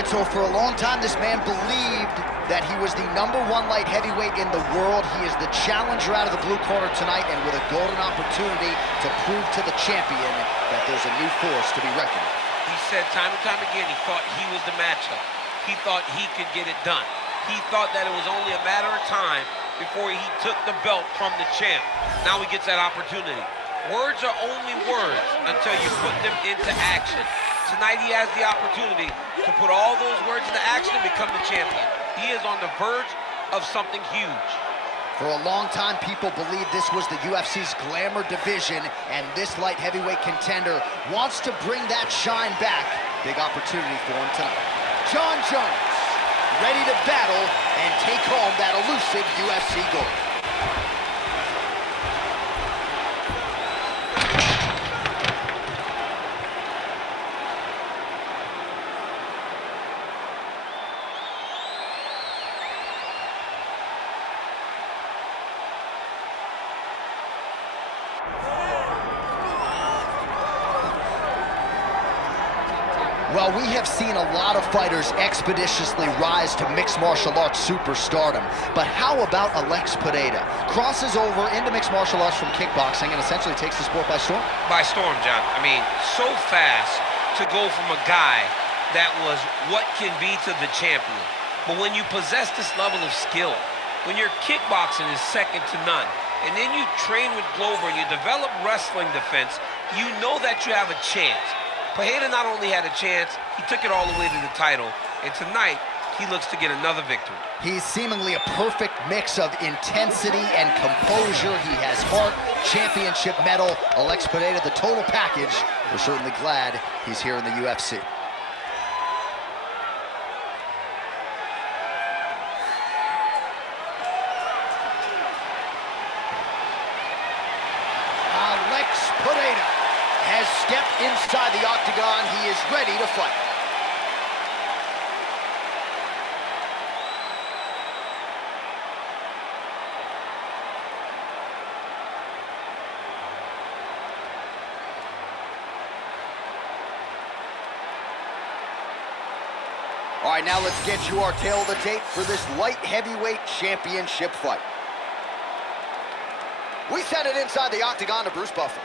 right, so for a long time, this man believed that he was the #1 light heavyweight in the world. He is the challenger out of the blue corner tonight, and with a golden opportunity to prove to the champion that there's a new force to be reckoned with. He said time and time again he thought he was the matchup. He thought he could get it done. He thought that it was only a matter of time before he took the belt from the champ. Now he gets that opportunity. Words are only words until you put them into action. Tonight he has the opportunity to put all those words into action and become the champion. He is on the verge of something huge. For a long time, people believed this was the UFC's glamour division, and this light heavyweight contender wants to bring that shine back. Big opportunity for him tonight. Jon Jones, ready to battle and take home that elusive UFC gold. Well, we have seen a lot of fighters expeditiously rise to mixed martial arts superstardom. But how about Alex Pereira? Crosses over into mixed martial arts from kickboxing and essentially takes the sport by storm? By storm, John. I mean, so fast to go from a guy that was what can be to the champion. But when you possess this level of skill, when your kickboxing is second to none, and then you train with Glover and you develop wrestling defense, you know that you have a chance. Pereira not only had a chance, he took it all the way to the title, and tonight, he looks to get another victory. He's seemingly a perfect mix of intensity and composure. He has heart, championship medal. Alex Pereira, the total package. We're certainly glad he's here in the UFC. Alex Pereira has stepped inside the octagon. He is ready to fight. All right, now let's get you our tail of the tape for this light heavyweight championship fight. We send it inside the octagon to Bruce Buffer.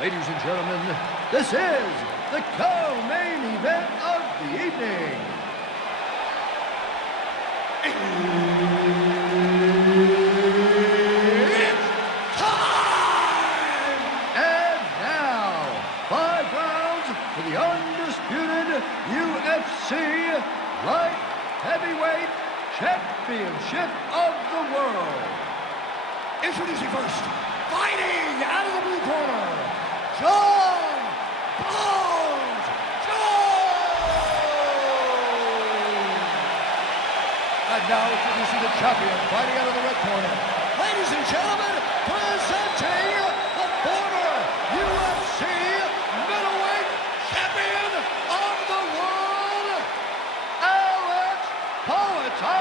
Ladies and gentlemen, this is the co-main event of the evening. It's time! And now, 5 rounds for the undisputed UFC Light Heavyweight Championship of the world. Introducing first, fighting out of the blue corner, Jon Bones Jones! And now introducing the champion, fighting out of the red corner. Ladies and gentlemen, presenting the former UFC middleweight champion of the world, Alex Pereira!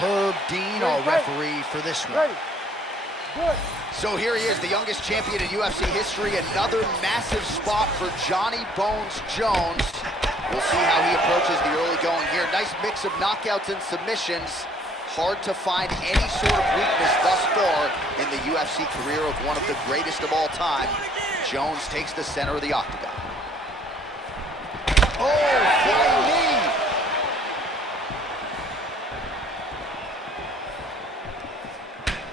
Herb Dean, our referee for this one. So here he is, the youngest champion in UFC history. Another massive spot for Johnny Bones Jones. We'll see how he approaches the early going here. Nice mix of knockouts and submissions. Hard to find any sort of weakness thus far in the UFC career of one of the greatest of all time. Jones takes the center of the octagon. Oh, flying knee!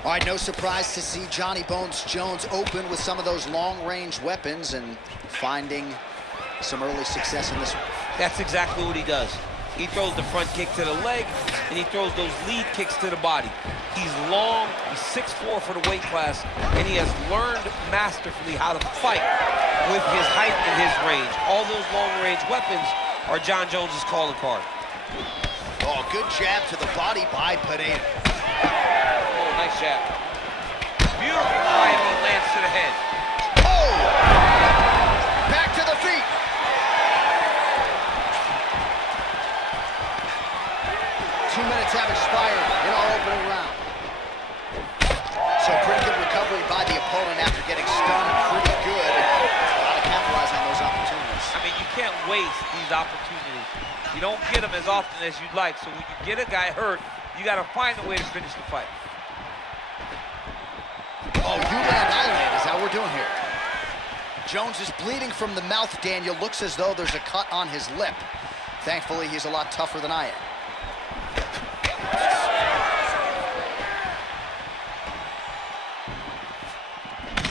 All right, no surprise to see Johnny Bones Jones open with some of those long-range weapons and finding some early success in this one. That's exactly what he does. He throws the front kick to the leg, and he throws those lead kicks to the body. He's long, he's 6'4" for the weight class, and he has learned masterfully how to fight with his height and his range. All those long-range weapons are Jon Jones's calling card. Oh, good jab to the body by Pereira. Oh, nice jab. Beautiful right knee lands to the head. Oh! Back to the feet. 2 minutes have expired in our opening round. So pretty good recovery chase these opportunities. You don't get them as often as you'd like, so when you get a guy hurt, you got to find a way to finish the fight. Oh, you land, I land is how we're doing here. Jones is bleeding from the mouth, Daniel. Looks as though there's a cut on his lip. Thankfully, he's a lot tougher than I am.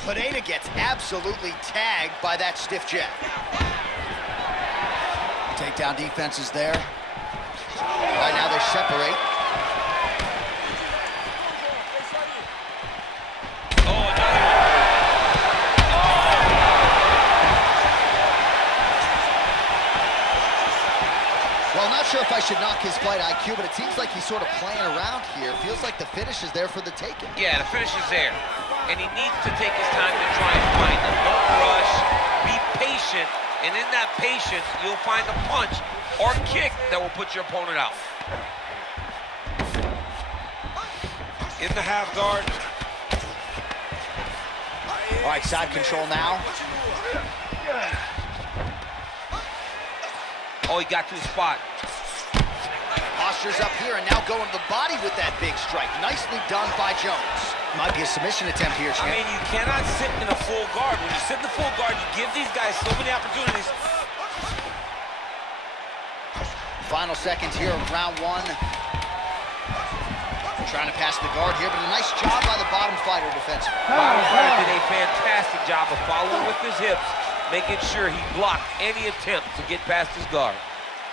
Pereira gets absolutely tagged by that stiff jab. Takedown defense is there. Right now they separate. Well, not sure if I should knock his fight IQ, but it seems like he's sort of playing around here. Feels like the finish is there for the taking. Yeah, the finish is there. And he needs to take his time to try and find it. Don't rush. Be patient. And in that patience, you'll find a punch or kick that will put your opponent out. In the half guard. All right, side control now. Oh, he got to the spot. Posture's up here and now going to the body with that big strike. Nicely done by Jones. Might be a submission attempt here, champ. I mean, you cannot sit in a full guard. When you sit in the full guard, you give these guys so many opportunities. Final seconds here of round one. Trying to pass the guard here, but a nice job by the bottom fighter defensively. Bottom fighter did a fantastic job of following with his hips, making sure he blocked any attempt to get past his guard.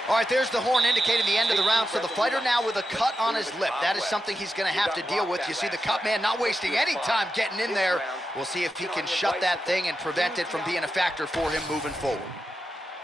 All right, there's the horn indicating the end of the round. So the fighter now with a cut on his lip. That is something he's going to have to deal with. You see the cut man not wasting any time getting in there. We'll see if he can shut that thing and prevent it from being a factor for him moving forward.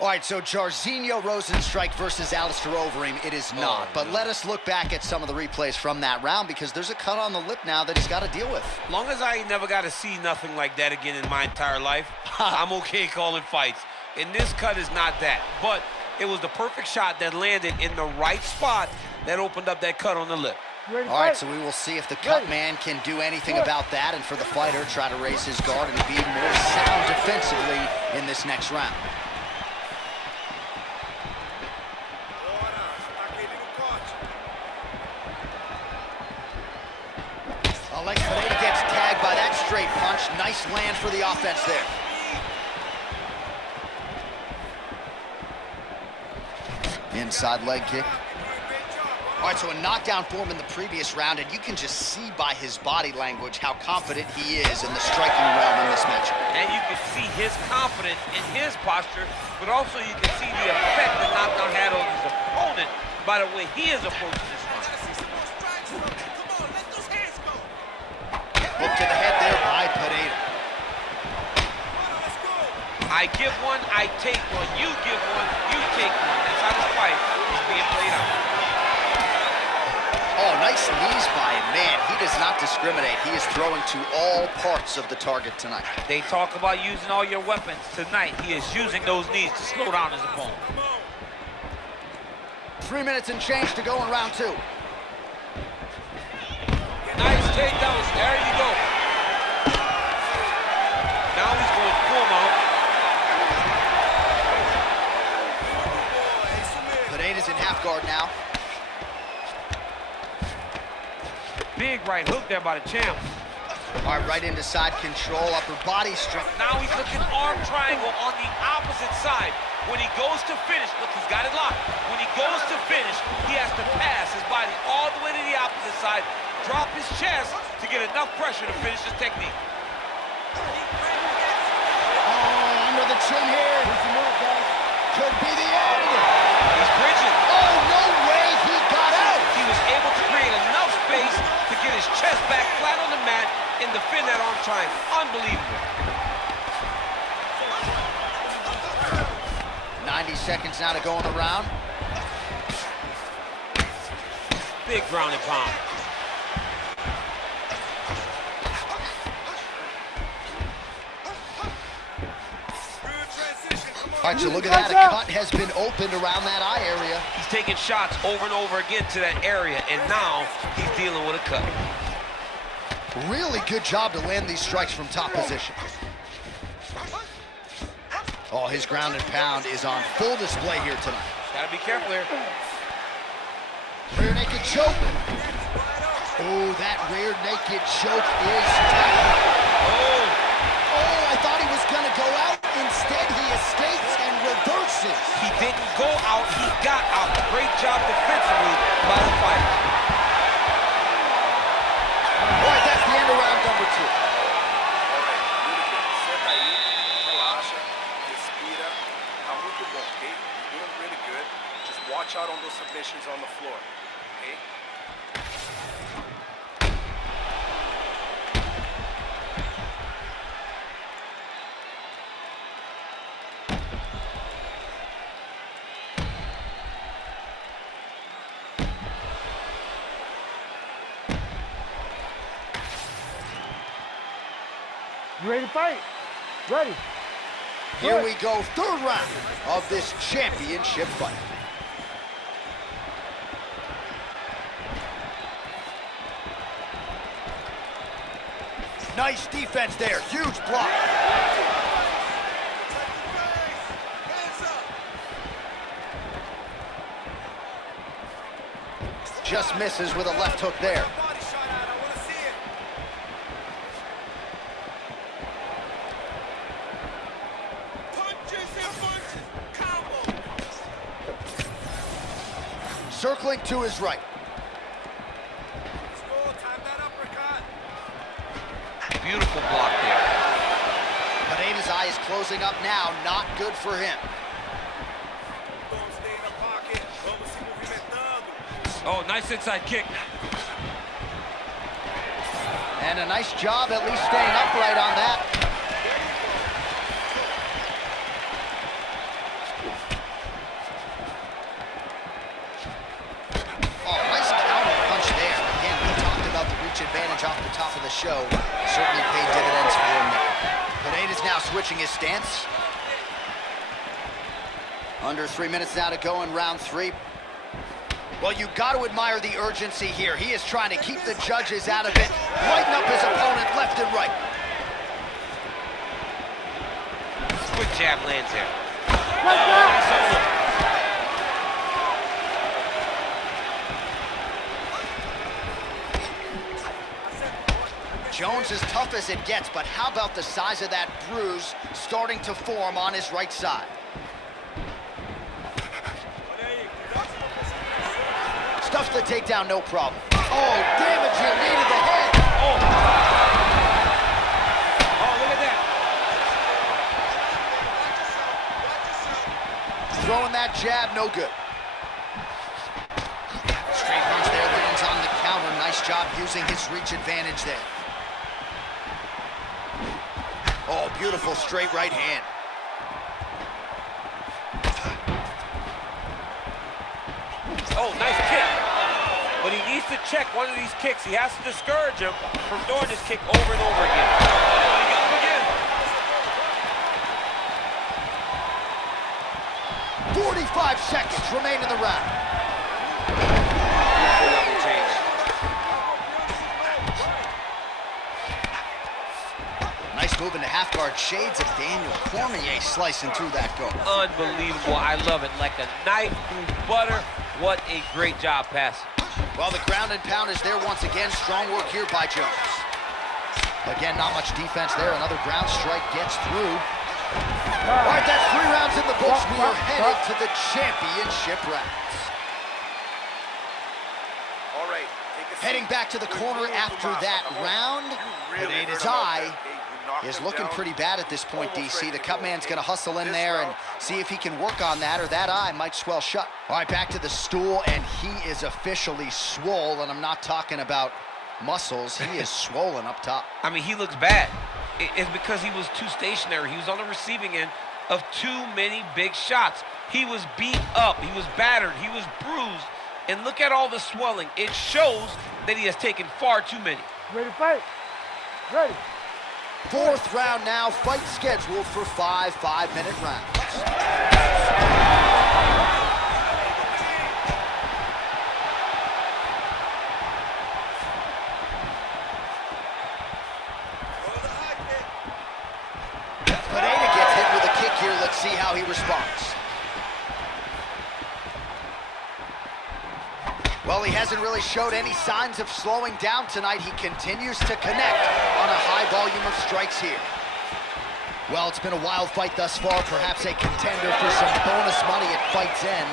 All right, so Jairzinho Rozenstruik versus Alistair Overeem. It is not. But let us look back at some of the replays from that round because there's a cut on the lip now that he's got to deal with. As long as I never got to see nothing like that again in my entire life, I'm okay calling fights. And this cut is not that. But it was the perfect shot that landed in the right spot that opened up that cut on the lip. All right, so we will see if the cut man can do anything about that, and for the fighter, try to raise his guard and be more sound defensively in this next round. Alex Pereira gets tagged by that straight punch. Nice land for the offense there. Inside leg kick. All right, so a knockdown for him in the previous round, and you can just see by his body language how confident he is in the striking realm in this matchup. And you can see his confidence in his posture, but also you can see the effect the knockdown had on his opponent by the way he is approaching this one. Hook to the head there by Pereira. I give one, I take one. You give one, you take one. That's how this fight is being played out. Oh, nice knees by him. Man, he does not discriminate. He is throwing to all parts of the target tonight. They talk about using all your weapons. Tonight, he is using those knees to slow down his opponent. 3 minutes and change to go in round two. Nice takedowns. There you go. Now he's going full mount. Pereira's in half guard now. Big right hook there by the champ. All right, right into side control, upper body strength. Now he's looking arm triangle on the opposite side. When he goes to finish, look, he's got it locked. When he goes to finish, he has to pass his body all the way to the opposite side, drop his chest to get enough pressure to finish his technique. Oh, under the chin here. Could be the end. He's bridging. Oh, no way he got out. He was able to create enough space to get his chest back flat on the mat and defend that arm triangle. Unbelievable. 90 seconds now to go in the round. Big ground and pound. All right, so look at that. A cut has been opened around that eye area. He's taking shots over and over again to that area, and now he's dealing with a cut. Really good job to land these strikes from top position. Oh, his ground and pound is on full display here tonight. Gotta be careful here. Rear naked choke. Oh, that rear naked choke is tough. Oh, I thought he was gonna go out. Instead, he escapes and reverses. He didn't go out, he got out. Great job defensively by the fighter. All right, that's the end of round number 2. All right, really good. Senta aí, relaxa, respira. Tá muito bom, okay? You're doing really good. Just watch out on those submissions on the floor, okay? You ready to fight? Ready. Here we go, third round of this championship fight. Nice defense there, huge block. Just misses with a left hook there. Circling to his right. Beautiful block there. Pereira's eye is closing up now, not good for him. Oh, nice inside kick. And a nice job at least staying upright on that. Oh, nice counter punch there. Again, we talked about the reach advantage off the top of the show. Certainly paid dividends for him there. Pereira's now switching his stance. Under 3 minutes now to go in round 3. Well, you got to admire the urgency here. He is trying to keep the judges out of it, lighten up his opponent left and right. Quick jab lands there. Jones is tough as it gets, but how about the size of that bruise starting to form on his right side? Stuffs the takedown, no problem. Oh, damaging knee to the head. Oh, look at that. Throwing that jab, no good. Straight punch there, lands on the counter. Nice job using his reach advantage there. Oh, beautiful straight right hand. Oh, nice kick. But he needs to check one of these kicks. He has to discourage him from throwing this kick over and over again. Oh, he got him again. 45 seconds remain in the round. Beautiful level change. Nice move into half guard. Shades of Daniel Cormier slicing through that guard. Unbelievable. I love it. Like a knife through butter. What a great job passing. Well, the ground and pound is there once again. Strong work here by Jones. Again, not much defense there. Another ground strike gets through. All right, that's 3 rounds in the books. We are headed to the championship rounds. All right, take a seat. Heading back to the corner after that round. Pereira's eye is looking pretty bad at this point, DC. The cut man's going to hustle in there and see if he can work on that, or that eye might swell shut. All right, back to the stool, and he is officially swole, and I'm not talking about muscles. He is swollen up top. I mean, he looks bad. It's because he was too stationary. He was on the receiving end of too many big shots. He was beat up. He was battered. He was bruised. And look at all the swelling. It shows that he has taken far too many. Ready to fight? Ready. 4th round now, fight scheduled for 5 5-minute rounds. Pereira gets hit with a kick here. Let's see how he responds. Well, he hasn't really showed any signs of slowing down tonight. He continues to connect on a high volume of strikes here. Well, it's been a wild fight thus far, perhaps a contender for some bonus money at fight's end.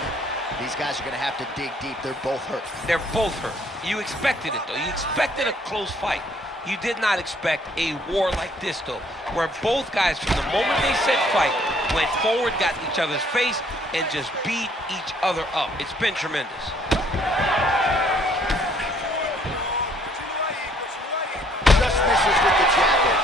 These guys are gonna have to dig deep. They're both hurt. They're both hurt. You expected it, though. You expected a close fight. You did not expect a war like this, though, where both guys, from the moment they said fight, went forward, got in each other's face, and just beat each other up. It's been tremendous. Just misses with the jab there.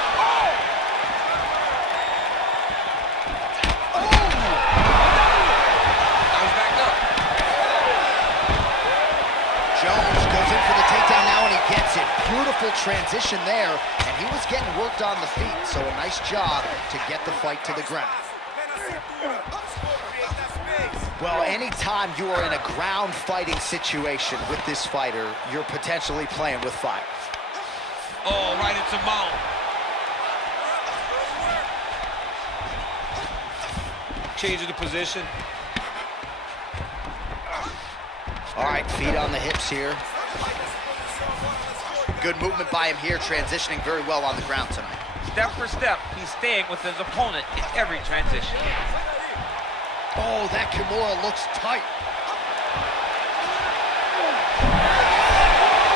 Jones goes in for the takedown now, and he gets it. Beautiful transition there, and he was getting worked on the feet, so a nice job to get the fight to the ground. Well, anytime you are in a ground fighting situation with this fighter, you're potentially playing with fire. Oh, right into mount. Changing the position. All right, feet on the hips here. Good movement by him here, transitioning very well on the ground tonight. Step for step, he's staying with his opponent in every transition. Oh, that Kimura looks tight.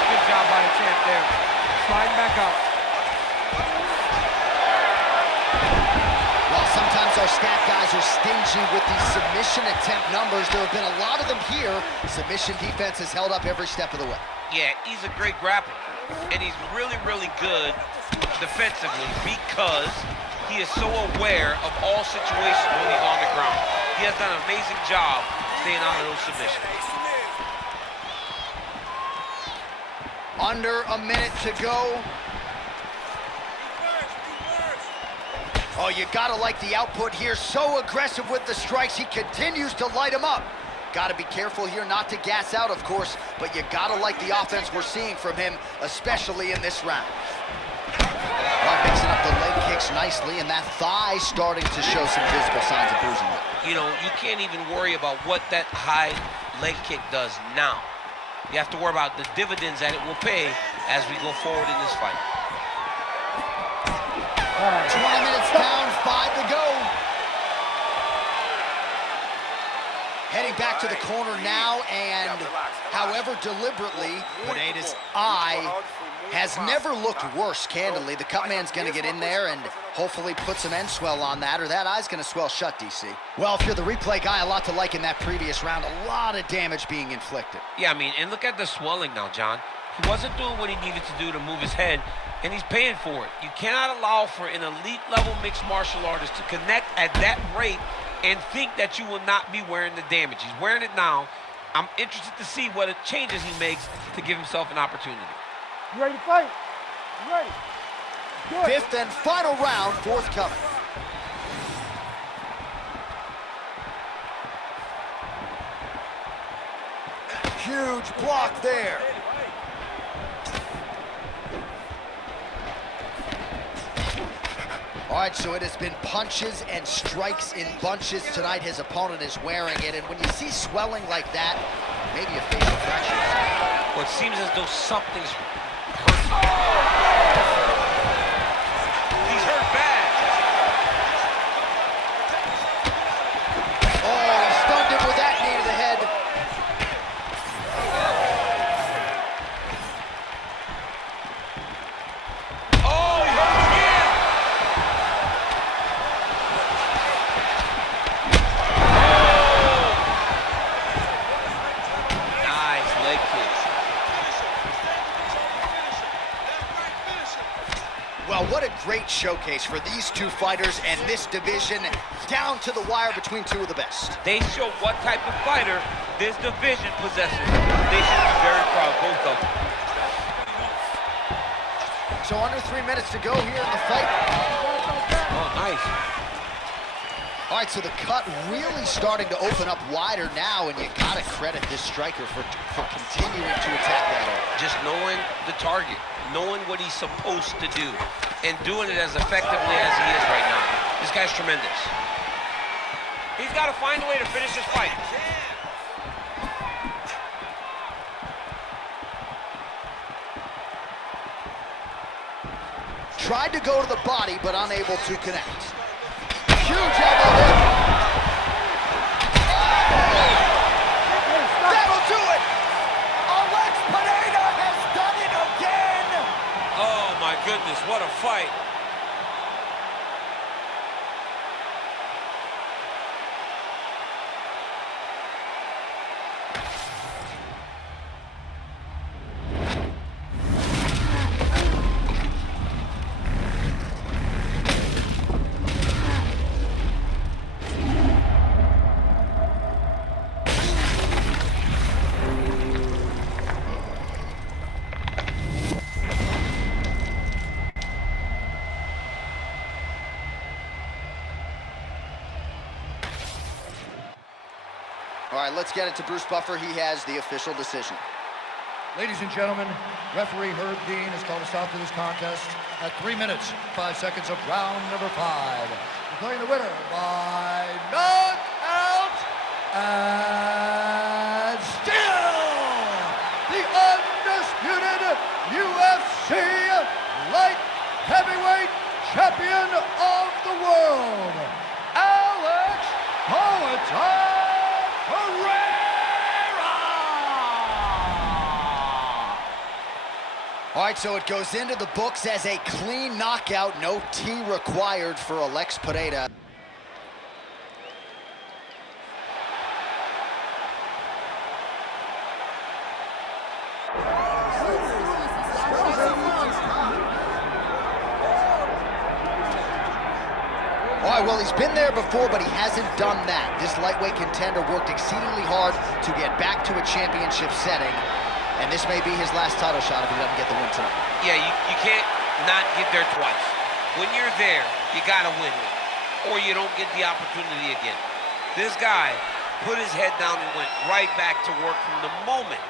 Good job by the champ there. Sliding back up. While sometimes our stat guys are stingy with these submission attempt numbers, there have been a lot of them here. Submission defense has held up every step of the way. Yeah, he's a great grappler, and he's really, really good defensively because he is so aware of all situations when he's on the ground. He has done an amazing job staying out of those submissions. Under a minute to go. Oh, you gotta like the output here. So aggressive with the strikes. He continues to light him up. Gotta be careful here not to gas out, of course, but you gotta like the offense we're seeing from him, especially in this round. Well, mixing up the leg kicks nicely, and that thigh starting to show some visible signs of bruising. You know, you can't even worry about what that high leg kick does now. You have to worry about the dividends that it will pay as we go forward in this fight. 20 minutes down, 5 to go. Heading back to the corner now, and however deliberately, Pereira's eye has never looked worse, candidly. The cut man's gonna get in there and hopefully put some end swell on that, or that eye's gonna swell shut, DC. Well, if you're the replay guy, a lot to like in that previous round. A lot of damage being inflicted. Yeah, I mean, and look at the swelling now, John. He wasn't doing what he needed to do to move his head, and he's paying for it. You cannot allow for an elite-level mixed martial artist to connect at that rate and think that you will not be wearing the damage. He's wearing it now. I'm interested to see what changes he makes to give himself an opportunity. You ready to fight? You ready? Good. Fifth and final round, forthcoming. Huge block there. All right, so it has been punches and strikes in bunches tonight. His opponent is wearing it, and when you see swelling like that, maybe a facial fracture. Well, it seems as though something's hurt. He's hurt bad. Oh, he stunned him with that knee to the head. Oh, he hurt again. Nice leg kicks. Well, what a great showcase for these two fighters and this division, down to the wire between two of the best. They show what type of fighter this division possesses. They should be very proud, both of them. So under 3 minutes to go here in the fight. Oh, nice. All right, so the cut really starting to open up wider now, and you gotta credit this striker for continuing to attack that area. Just knowing the target, knowing what he's supposed to do, and doing it as effectively as he is right now. This guy's tremendous. He's got to find a way to finish this fight. Tried to go to the body, but unable to connect. Huge elbow there. That'll do it! Alex Pereira has done it again! Oh my goodness, what a fight. All right, let's get it to Bruce Buffer. He has the official decision. Ladies and gentlemen, referee Herb Dean has called a stop to this contest at 3 minutes, 5 seconds of round number 5. Declaring the winner by knockout and still the undisputed UFC light heavyweight champion of the world, Alex Pereira! All right, so it goes into the books as a clean knockout. No T required for Alex Pereira. All right, well, he's been there before, but he hasn't done that. This lightweight contender worked exceedingly hard to get back to a championship setting, and this may be his last title shot if he doesn't get the win tonight. Yeah, you can't not get there twice. When you're there, you gotta win it, or you don't get the opportunity again. This guy put his head down and went right back to work from the moment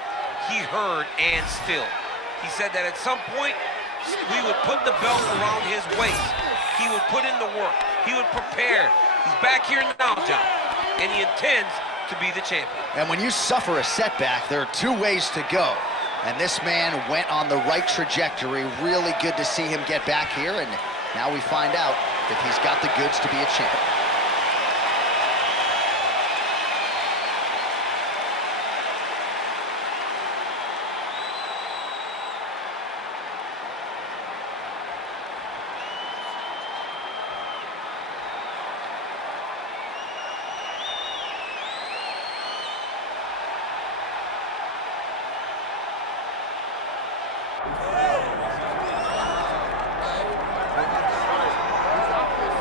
he heard and still. He said that at some point, we would put the belt around his waist. He would put in the work. He would prepare. He's back here now, John, and he intends to be the champion. And when you suffer a setback, there are two ways to go. And this man went on the right trajectory. Really good to see him get back here, and now we find out if he's got the goods to be a champion.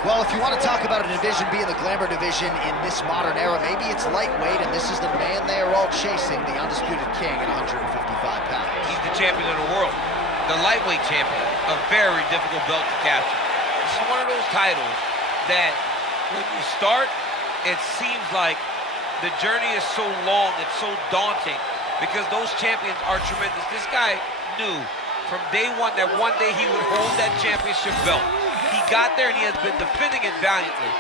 Well, if you want to talk about a division being the glamour division in this modern era, maybe it's lightweight, and this is the man they are all chasing, the undisputed king at 155 pounds. He's the champion of the world, the lightweight champion, a very difficult belt to capture. This is one of those titles that when you start, it seems like the journey is so long, it's so daunting, because those champions are tremendous. This guy knew from day one that one day he would hold that championship belt. He got there and he has been defending it valiantly.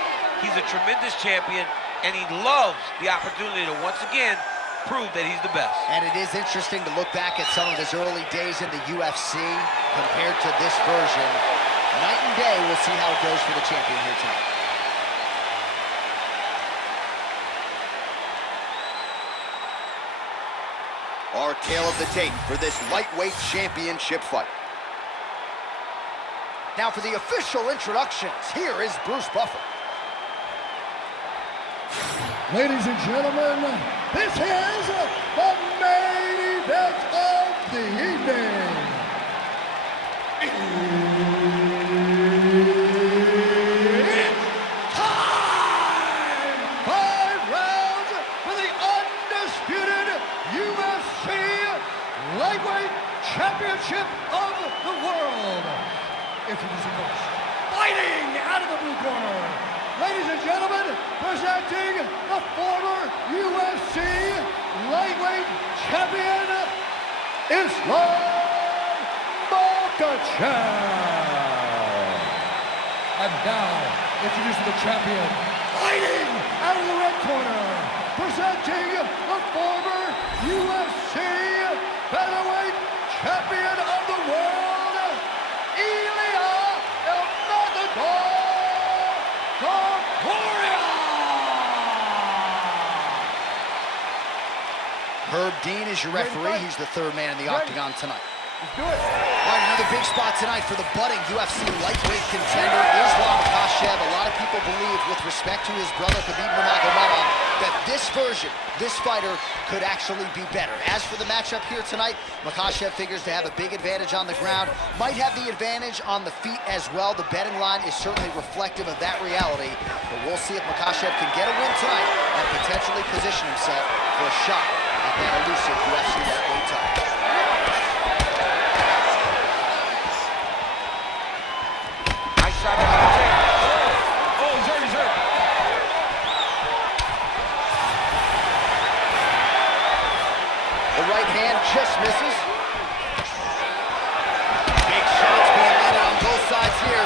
He's a tremendous champion, and he loves the opportunity to once again prove that he's the best. And it is interesting to look back at some of his early days in the UFC compared to this version. Night and day, we'll see how it goes for the champion here tonight. Our tale of the tape for this lightweight championship fight. Now for the official introductions, here is Bruce Buffer. Ladies and gentlemen, this is the main event of the evening. It's time! 5 rounds for the undisputed UFC Lightweight Championship of the world. Introducing first, fighting out of the blue corner, ladies and gentlemen, presenting the former UFC lightweight champion, Islam Makhachev. And now, introducing the champion, fighting out of the red corner, presenting the former UFC featherweight champion of the world, Ilya El Matador Pereira. Herb Dean is your referee. He's the third man in the octagon tonight. Let's do it. All right, another big spot tonight for the budding UFC lightweight contender, Islam Makhachev. A lot of people believe, with respect to his brother Khabib Nurmagomedov, that this version, this fighter, could actually be better. As for the matchup here tonight, Makhachev figures to have a big advantage on the ground, might have the advantage on the feet as well. The betting line is certainly reflective of that reality, but we'll see if Makhachev can get a win tonight and potentially position himself for a shot at that elusive UFC lightweight title. Just misses. Big shots being landed on both sides here.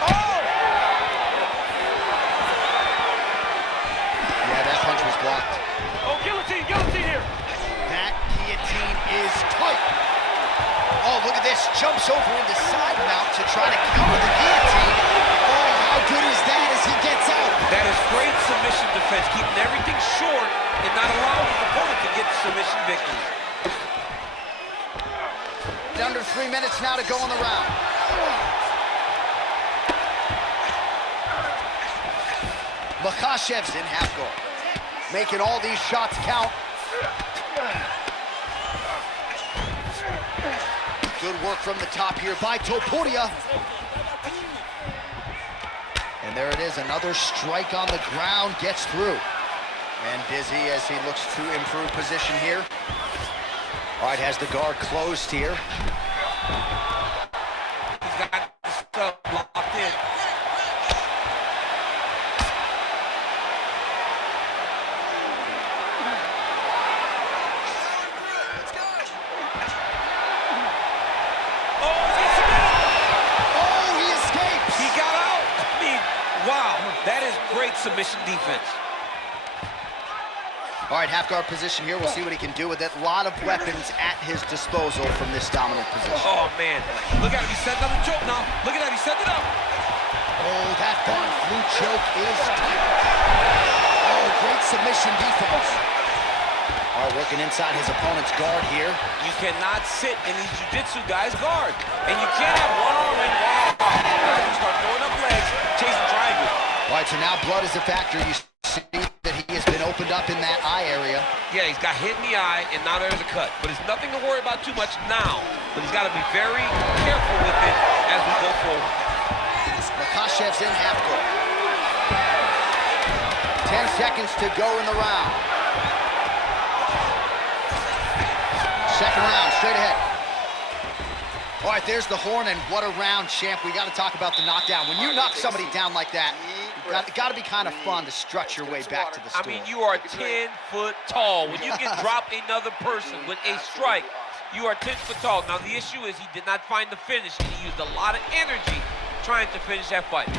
Oh! Yeah, that punch was blocked. Oh, guillotine here. That guillotine is tight. Oh, look at this. Jumps over into side mount to try to counter the guillotine. Oh, how good is that as he gets out? That is great submission defense, keeping everything short and not allowing his opponent to get the submission victory. Under 3 minutes now to go in the round. Makhachev's in half guard, making all these shots count. Good work from the top here by Topuria. And there it is, another strike on the ground, gets through. And dizzy as he looks to improve position here. All right, has the guard closed here. He's got the stuff locked in. Oh, he escapes! He got out. I mean, wow, that is great submission defense. All right, half guard position here. We'll see what he can do with it. A lot of weapons at his disposal from this dominant position. Oh, man. Look at him. He's setting up a choke now. Look at that. He's setting it up. Oh, that Von Flue choke is tight. Oh, great submission defense. All right, working inside his opponent's guard here. You cannot sit in these jiu-jitsu guys' guard. And you can't have one arm in, one arm out. You start throwing up legs, chasing triangle. All right, so now blood is a factor. You see that he has been opened up in that eye area. Yeah, he's got hit in the eye, and now there's a cut. But it's nothing to worry about too much now. But he's got to be very careful with it as we go forward. Makhachev's in half guard. 10 seconds to go in the round. Second round, straight ahead. All right, there's the horn, and what a round, champ. We got to talk about the knockdown. When you knock somebody down like that, it's got to be kind of fun to strut your way back to the store. I mean, you are 10 foot tall. When you can drop another person with a strike, you are 10 foot tall. Now, the issue is he did not find the finish, and he used a lot of energy trying to finish that fight.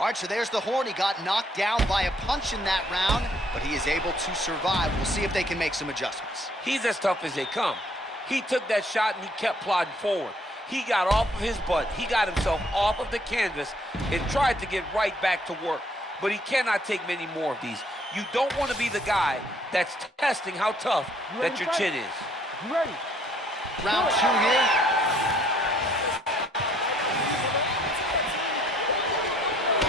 All right, so there's the horn. He got knocked down by a punch in that round, but he is able to survive. We'll see if they can make some adjustments. He's as tough as they come. He took that shot, and he kept plodding forward. He got off of his butt. He got himself off of the canvas and tried to get right back to work. But he cannot take many more of these. You don't want to be the guy that's testing how tough that your chin is. Ready. Round two here.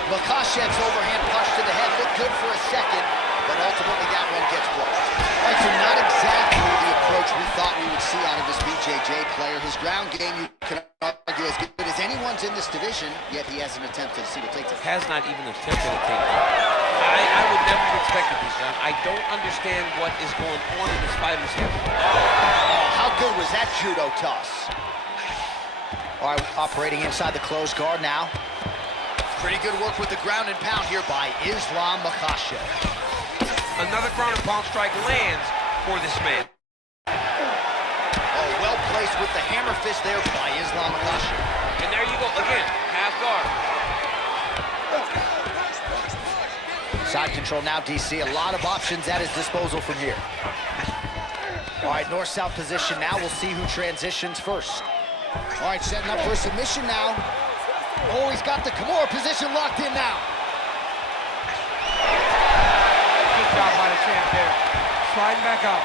Makhachev's overhand punch to the head looked good for a second, but ultimately that one gets blocked. All right, so not exactly the approach we thought we would see out of this BJJ player. His ground game, you can argue, as good as anyone's in this division, yet he hasn't attempted a single takedown. Has not even attempted a takedown. I would never have expected this, John. I don't understand what is going on in this fighter's head. Oh, how good was that judo toss? All right, operating inside the closed guard now. Pretty good work with the ground and pound here by Islam Makhachev. Another ground and pound strike lands for this man. Oh, well played place with the hammer fist there by Islam Makhachev. And there you go, again, half guard. Side control now, DC. A lot of options at his disposal from here. All right, north-south position now. We'll see who transitions first. All right, setting up for a submission now. Oh, he's got the Kimura position locked in now. Good job by the champ there. Sliding back up.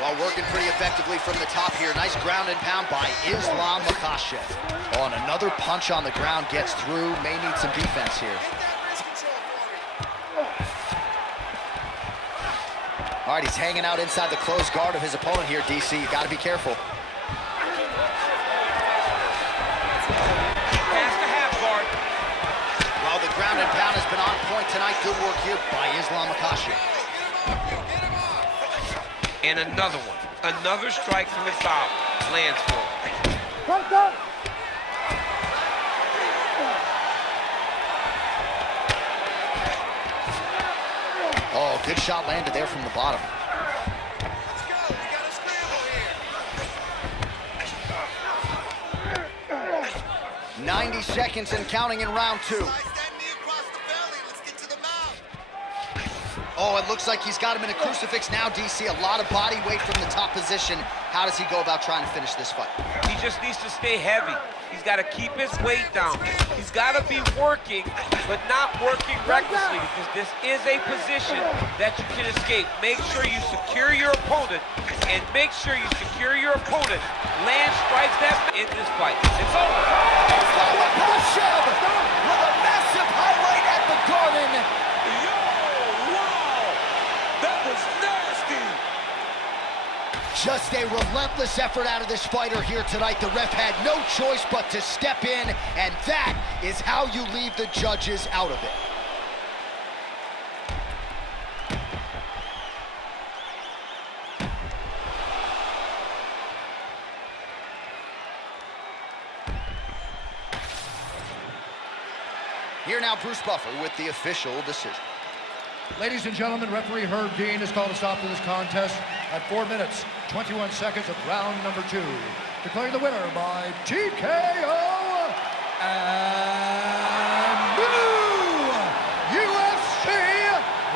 Well, working pretty effectively from the top here. Nice ground and pound by Islam Makhachev. Oh, and another punch on the ground gets through. May need some defense here. All right, he's hanging out inside the closed guard of his opponent here, DC. You got to be careful. Pass the half guard. Well, the ground and pound has been on point tonight. Good work here by Islam Makhachev. And another one. Another strike from the top. Lands for him. Oh, good shot landed there from the bottom. Let's go. We got a scramble here. 90 seconds and counting in round 2. Slice that knee across the belly. Let's get to the mouth. Oh, it looks like he's got him in a crucifix now, DC. A lot of body weight from the top position. How does he go about trying to finish this fight? He just needs to stay heavy. He's got to keep his weight down. He's got to be working, but not working recklessly, because this is a position that you can escape. Make sure you secure your opponent, and make sure you secure your opponent. Land strikes that in this fight. It's over. Makhachev with a massive highlight at the Garden. Yo, wow! That was nasty! Just a relentless effort out of this fighter here tonight. The ref had no choice but to step in, and that is how you leave the judges out of it. Here now, Bruce Buffer with the official decision. Ladies and gentlemen, referee Herb Dean has called a stop to this contest at 4 minutes, 21 seconds of round number 2. Declaring the winner by TKO and new UFC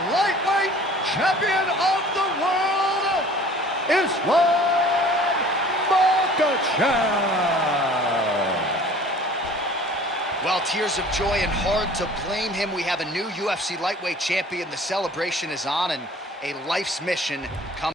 lightweight champion of the world, Islam Makhachev. Well, tears of joy and hard to blame him. We have a new UFC lightweight champion. The celebration is on, and a life's mission comes.